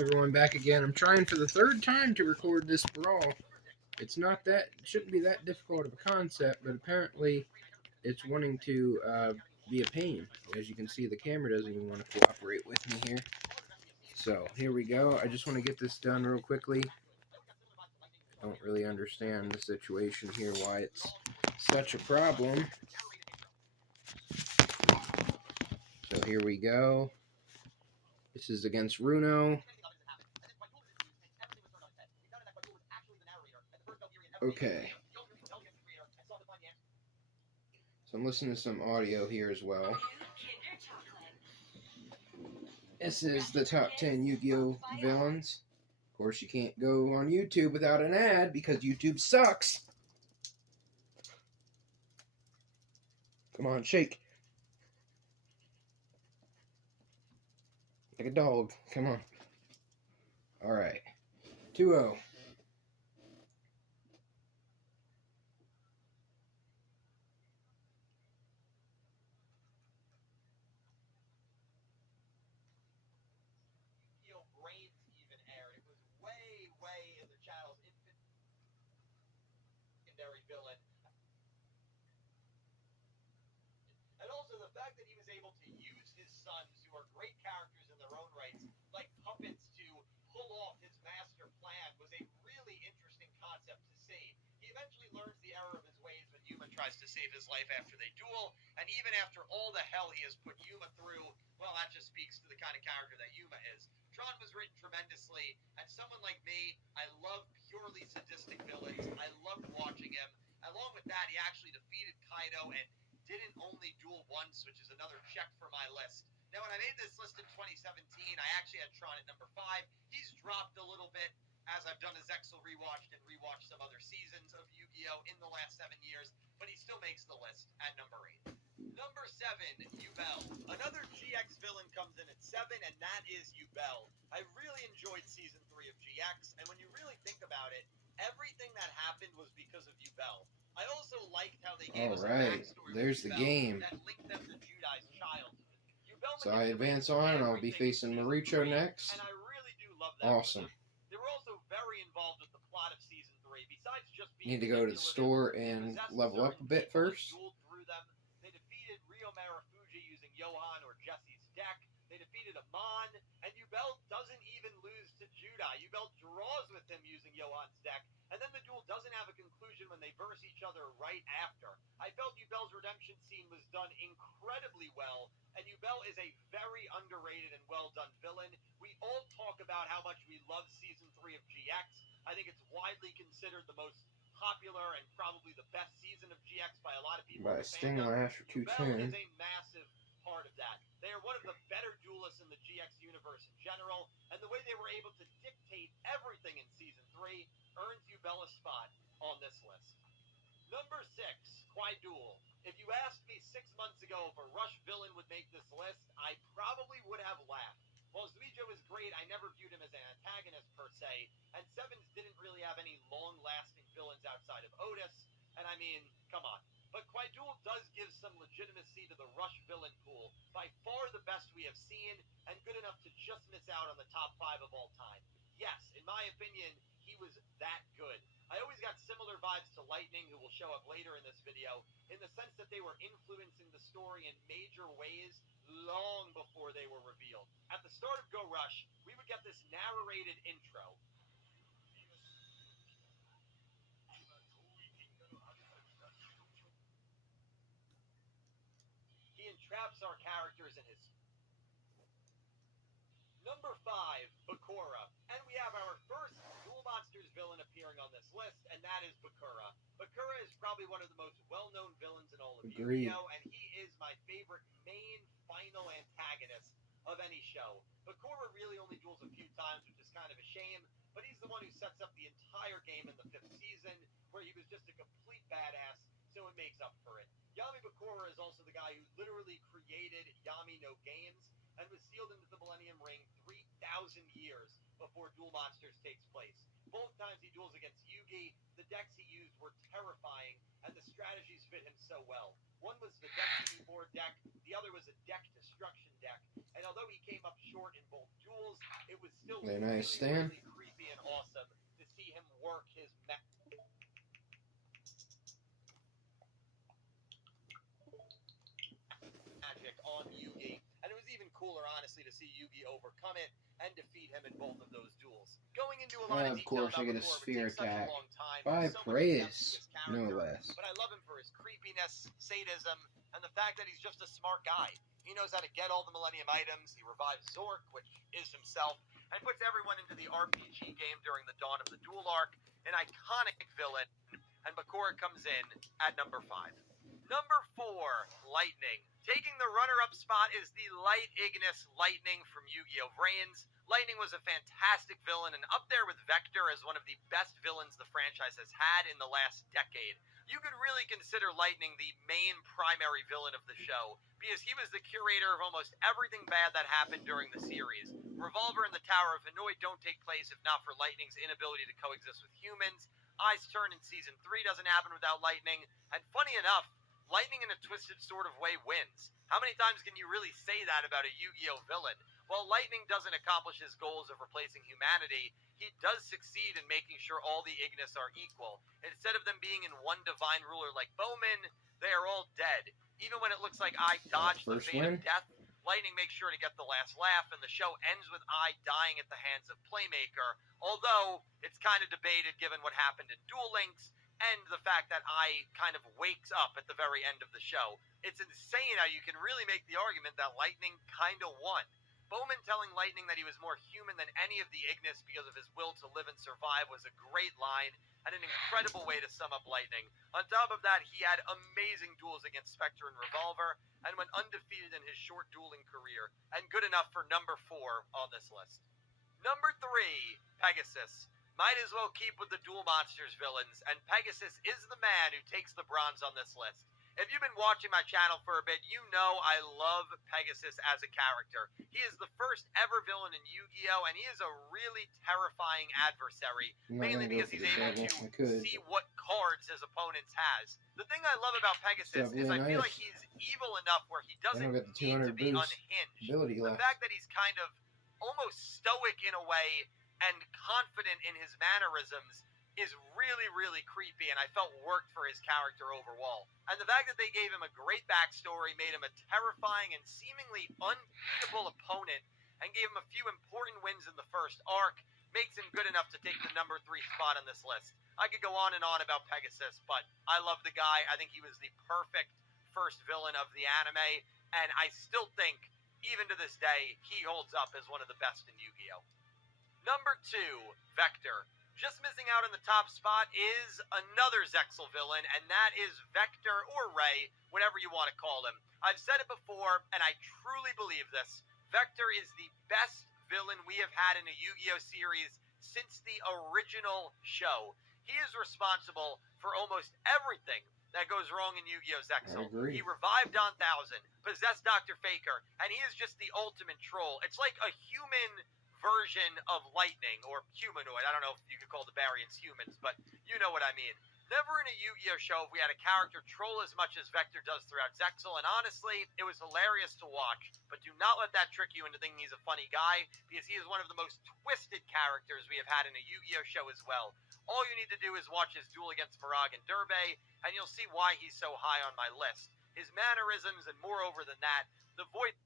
everyone, back again. I'm trying for the third time to record this brawl. It's not that, it shouldn't be that difficult of a concept, but apparently it's wanting to be a pain. As you can see, the camera doesn't even want to cooperate with me here. So, here we go. I just want to get this done real quickly. I don't really understand the situation here, why it's such a problem. So, here we go. This is against Runo. Okay. So I'm listening to some audio here as well. This is the top 10 Yu-Gi-Oh! Villains. Of course, you can't go on YouTube without an ad because YouTube sucks. Come on, shake. Like a dog. Come on. Alright. 2-0. Villain. And also the fact that he was able to use his sons, who are great characters in their own rights, like puppets to pull off his master plan, was a really interesting concept to see. He eventually learns the error of his ways when Yuma tries to save his life after they duel, and even after all the hell he has put Yuma through, well, that just speaks to the kind of character that Yuma is. Tron was written tremendously, and someone like me, I love purely sadistic villains. I loved watching him. Along with that, he actually defeated Kaido and didn't only duel once, which is another check for my list. Now, when I made this list in 2017, I actually had Tron at number 5. He's dropped a little bit, as I've done a Zexal rewatched and rewatched some other seasons of Yu-Gi-Oh! In the last 7 years, but he still makes the list at number 8. Number 7, Yubel. Another GX villain comes in at 7, and that is Yubel. I really enjoyed Season 3 of GX, and when you really think about it, everything that happened was because of Yubel. I also liked how they gave us a backstory. There's the game. That linked them to Judai's childhood. So I advance on, and I'll be facing Marucho next. And I really do love that. Awesome. They were also very involved with the plot of Season 3. Besides just being Need to go to the store and level up a bit first. They defeated Ryo Marufuji using Johan or Jesse's deck. They defeated Amon, and Yubel doesn't even lose to Judai. Yubel draws with him using Johan's deck, and then the duel doesn't have a conclusion when they verse each other right after. I felt Yubel's redemption scene was done incredibly well, and Yubel is a very underrated and well-done villain. We all talk about how much we love Season 3 of GX. I think it's widely considered the most popular and probably the best season of GX by a lot of people. By Sting Lash or 210. Yubel is a massive part of that. They are one of the better duelists in the GX universe in general, and the way they were able to dictate everything in Season 3 earns Yubel a spot on this list. Number 6, Kwai-Duel. If you asked me 6 months ago if a Rush villain would make this list, I probably would have laughed. While Zuijo is great, I never viewed him as an antagonist per se, and Sevens didn't really have any long-lasting villains outside of Otis, and I mean, come on. But Kwai-Duel does give some legitimacy to the Rush villain pool, by far the best we have seen, and good enough to just miss out on the top 5 of all time. Yes, in my opinion, he was that good. I always got similar vibes to Lightning, who will show up later in this video, in the sense that they were influencing the story in major ways long before they were revealed. At the start of Go Rush, we would get this narrated intro. He entraps our characters in his... Number 5, Bakura. And we have our first Duel Monsters villain appearing on this list, and that is Bakura. Bakura is probably one of the most well-known villains in all of Yu-Gi-Oh!, and he is my favorite main final antagonist of any show. Bakura really only duels a few times, which is kind of a shame, but he's the one who sets up the entire game in the 5th season, where he was just a complete badass, so it makes up for it. Yami Bakura is also the guy who literally created Yami no Games, and was sealed into the Millennium Ring 3,000 years before Duel Monsters takes place. Both times he duels against Yugi, the decks he used were terrifying, and the strategies fit him so well. One was the Destiny board deck, the other was a deck destruction deck, and although he came up short in both duels, it was still really, really creepy and awesome to see him work his magic on Yugi, and it was even cooler, honestly, to see Yugi overcome it and defeat him in both of those duels. Going into a lot of detail course, I about get a Bakura would sphere take such a attack. long time. By There's so much depth to praise, his character, no less. but I love him for his creepiness, sadism, and the fact that he's just a smart guy. He knows how to get all the Millennium items, he revives Zork, which is himself, and puts everyone into the RPG game during the dawn of the duel arc, an iconic villain, and Bakura comes in at number 5. Number 4, Lightning. Taking the runner-up spot is the Light Ignis Lightning from Yu-Gi-Oh! Vrains. Lightning was a fantastic villain and up there with Vector as one of the best villains the franchise has had in the last decade. You could really consider Lightning the main primary villain of the show, because he was the curator of almost everything bad that happened during the series. Revolver and the Tower of Hanoi don't take place if not for Lightning's inability to coexist with humans. Ice Turn in Season 3 doesn't happen without Lightning, and funny enough, Lightning in a twisted sort of way wins. How many times can you really say that about a Yu-Gi-Oh! Villain? While Lightning doesn't accomplish his goals of replacing humanity, he does succeed in making sure all the Ignis are equal. Instead of them being in one divine ruler like Bowman, they are all dead. Even when it looks like I dodged the fate of death, Lightning makes sure to get the last laugh, and the show ends with I dying at the hands of Playmaker, although it's kind of debated given what happened in Duel Links, and the fact that I kind of wakes up at the very end of the show. It's insane how you can really make the argument that Lightning kind of won. Bowman telling Lightning that he was more human than any of the Ignis because of his will to live and survive was a great line, and an incredible way to sum up Lightning. On top of that, he had amazing duels against Spectre and Revolver, and went undefeated in his short dueling career, and good enough for number 4 on this list. Number 3, Pegasus. Might as well keep with the Duel Monsters villains, and Pegasus is the man who takes the bronze on this list. If you've been watching my channel for a bit, you know I love Pegasus as a character. He is the first ever villain in Yu-Gi-Oh! And he is a really terrifying adversary, mainly because he's able to see what cards his opponents has. The thing I love about Pegasus is I feel like he's evil enough where he doesn't need to be unhinged. The fact that he's kind of almost stoic in a way and confident in his mannerisms is really, really creepy, and I felt worked for his character overall. And the fact that they gave him a great backstory, made him a terrifying and seemingly unbeatable opponent, and gave him a few important wins in the first arc, makes him good enough to take the number 3 spot on this list. I could go on and on about Pegasus, but I love the guy. I think he was the perfect first villain of the anime, and I still think, even to this day, he holds up as one of the best in Yu-Gi-Oh! Number 2, Vector. Just missing out on the top spot is another Zexal villain, and that is Vector or Ray, whatever you want to call him. I've said it before, and I truly believe this. Vector is the best villain we have had in a Yu-Gi-Oh! Series since the original show. He is responsible for almost everything that goes wrong in Yu-Gi-Oh! Zexal. He revived Don Thousand, possessed Dr. Faker, and he is just the ultimate troll. It's like a human version of Lightning, or humanoid. I don't know if you could call the variants humans, but you know what I mean. Never in a Yu-Gi-Oh! Show have we had a character troll as much as Vector does throughout Zexal, and honestly, it was hilarious to watch, but do not let that trick you into thinking he's a funny guy, because he is one of the most twisted characters we have had in a Yu-Gi-Oh! Show as well. All you need to do is watch his duel against Mirage and Derbe, and you'll see why he's so high on my list. His mannerisms, and moreover than that, the voice...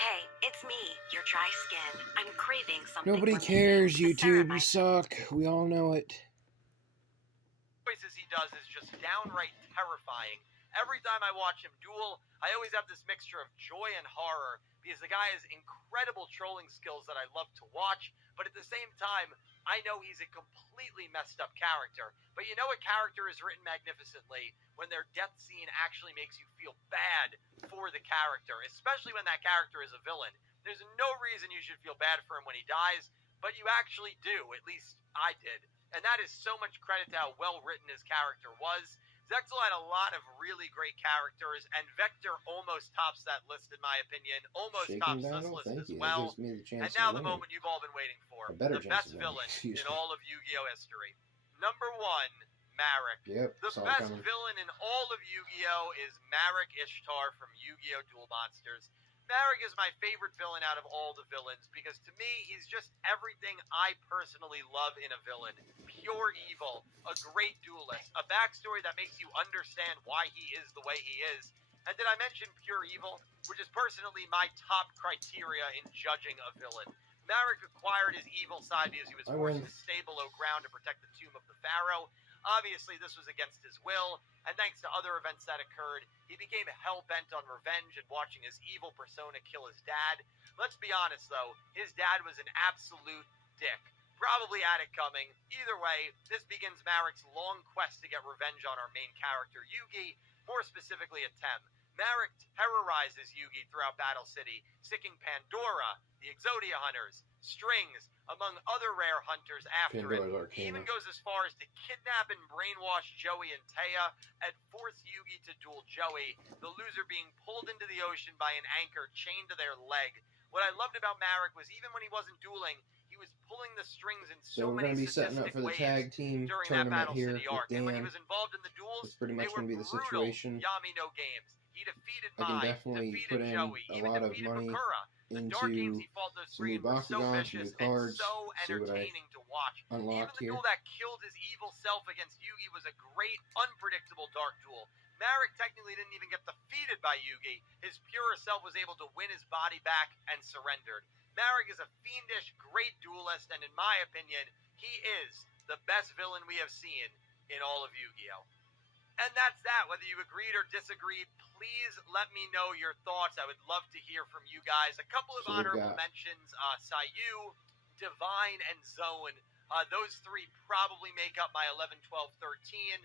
Hey, it's me, your dry skin. I'm craving something. Nobody cares, YouTube. You suck. We all know it. Voices he does is just downright terrifying. Every time I watch him duel, I always have this mixture of joy and horror, because the guy has incredible trolling skills that I love to watch, but at the same time, I know he's a completely messed up character. But you know a character is written magnificently when their death scene actually makes you feel bad for the character, especially when that character is a villain. There's no reason you should feel bad for him when he dies, but you actually do, at least I did. And that is so much credit to how well written his character was. Zexal had a lot of really great characters, and Vector almost tops that list in my opinion. Almost Shaking tops this battle? list Thank as you. That well. gives me the chance And now to the win. moment you've all been waiting for. A better The chance best of winning. villain Excuse in me. all of Yu-Gi-Oh! History. Number 1, Marik. Yep, The saw it best coming. villain in all of Yu-Gi-Oh! Is Marik Ishtar from Yu-Gi-Oh! Duel Monsters. Marik is my favorite villain out of all the villains because to me, he's just everything I personally love in a villain. Pure evil, a great duelist, a backstory that makes you understand why he is the way he is. And did I mention pure evil, which is personally my top criteria in judging a villain. Marik acquired his evil side because he was forced to stay below ground to protect the tomb of the pharaoh. Obviously, this was against his will, and thanks to other events that occurred, he became hell-bent on revenge and watching his evil persona kill his dad. Let's be honest, though, his dad was an absolute dick. Probably had it coming. Either way, this begins Marik's long quest to get revenge on our main character, Yugi, more specifically at Tem. Marik terrorizes Yugi throughout Battle City, sicking Pandora, the Exodia Hunters, Strings, among other rare hunters after it. He even goes as far as to kidnap and brainwash Joey and Taya, and force Yugi to duel Joey, the loser being pulled into the ocean by an anchor chained to their leg. What I loved about Marik was even when he wasn't dueling, he was pulling the strings in so many sadistic ways during that Battle City arc. And when he was involved in the duels, they were brutal Yami no games. He defeated Mai, defeated Joey, even defeated Bakura. The dark games he fought those three were so vicious and so entertaining to watch. Even the duel that killed his evil self against Yugi was a great, unpredictable dark duel. Marik technically didn't even get defeated by Yugi. His purer self was able to win his body back and surrendered. Marik is a fiendish, great duelist, and in my opinion, he is the best villain we have seen in all of Yu-Gi-Oh! And that's that. Whether you agreed or disagreed, please let me know your thoughts. I would love to hear from you guys. A couple of honorable mentions, Sayu, Divine, and Zone. Those three probably make up my 11, 12, 13.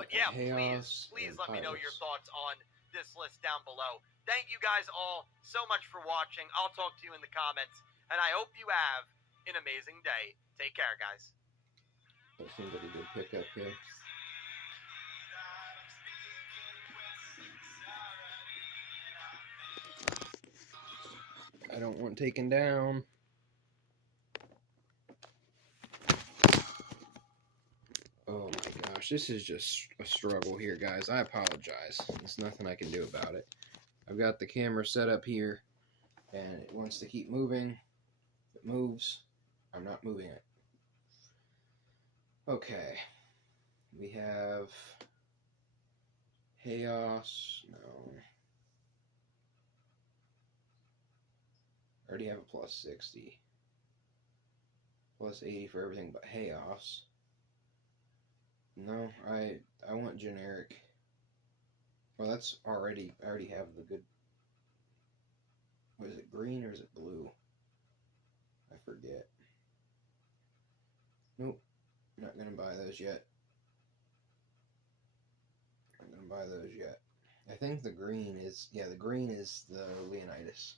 But yeah, please let me know your thoughts on this list down below. Thank you guys all so much for watching. I'll talk to you in the comments. And I hope you have an amazing day. Take care, guys. That seems like a good pickup here. I don't want taken down. Oh my gosh, this is just a struggle here, guys. I apologize. There's nothing I can do about it. I've got the camera set up here, and it wants to keep moving. If it moves, I'm not moving it. Okay. We have Chaos. No. I already have a plus 60. Plus 80 for everything but Chaos. No, I want generic. Well, that's already, I already have the good, what is it, green or is it blue? I forget. Nope, not going to buy those yet. Not going to buy those yet. I think the green is, yeah, the green is the Leonidas.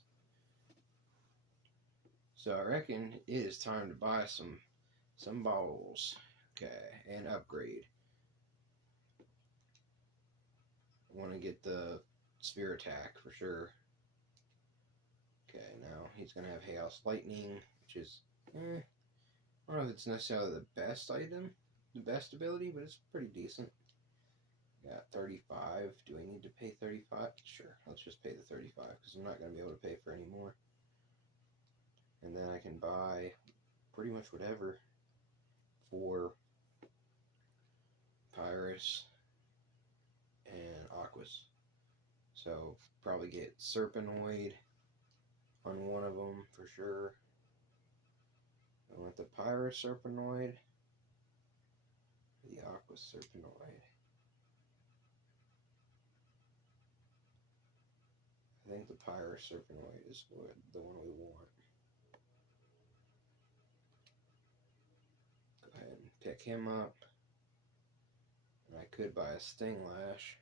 So I reckon it is time to buy some bottles. Okay, and upgrade. I want to get the Sphere Attack for sure. Okay, now he's going to have Chaos Lightning, which is, I don't know if it's necessarily the best item, the best ability, but it's pretty decent. Got 35. Do I need to pay 35? Sure, let's just pay the 35 because I'm not going to be able to pay for any more. And then I can buy pretty much whatever for Pyrus and Aquas. So probably get Serpenoid on one of them for sure. I want the Pyrus Serpenoid, the Aquas Serpenoid. I think the Pyrus Serpenoid is the one we want. Go ahead and pick him up. And I could buy a Sting Lash.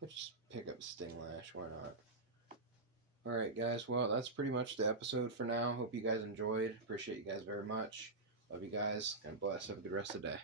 Let's just pick up Sting Lash, why not? Alright, guys. Well, that's pretty much the episode for now. Hope you guys enjoyed. Appreciate you guys very much. Love you guys. And bless. Have a good rest of the day.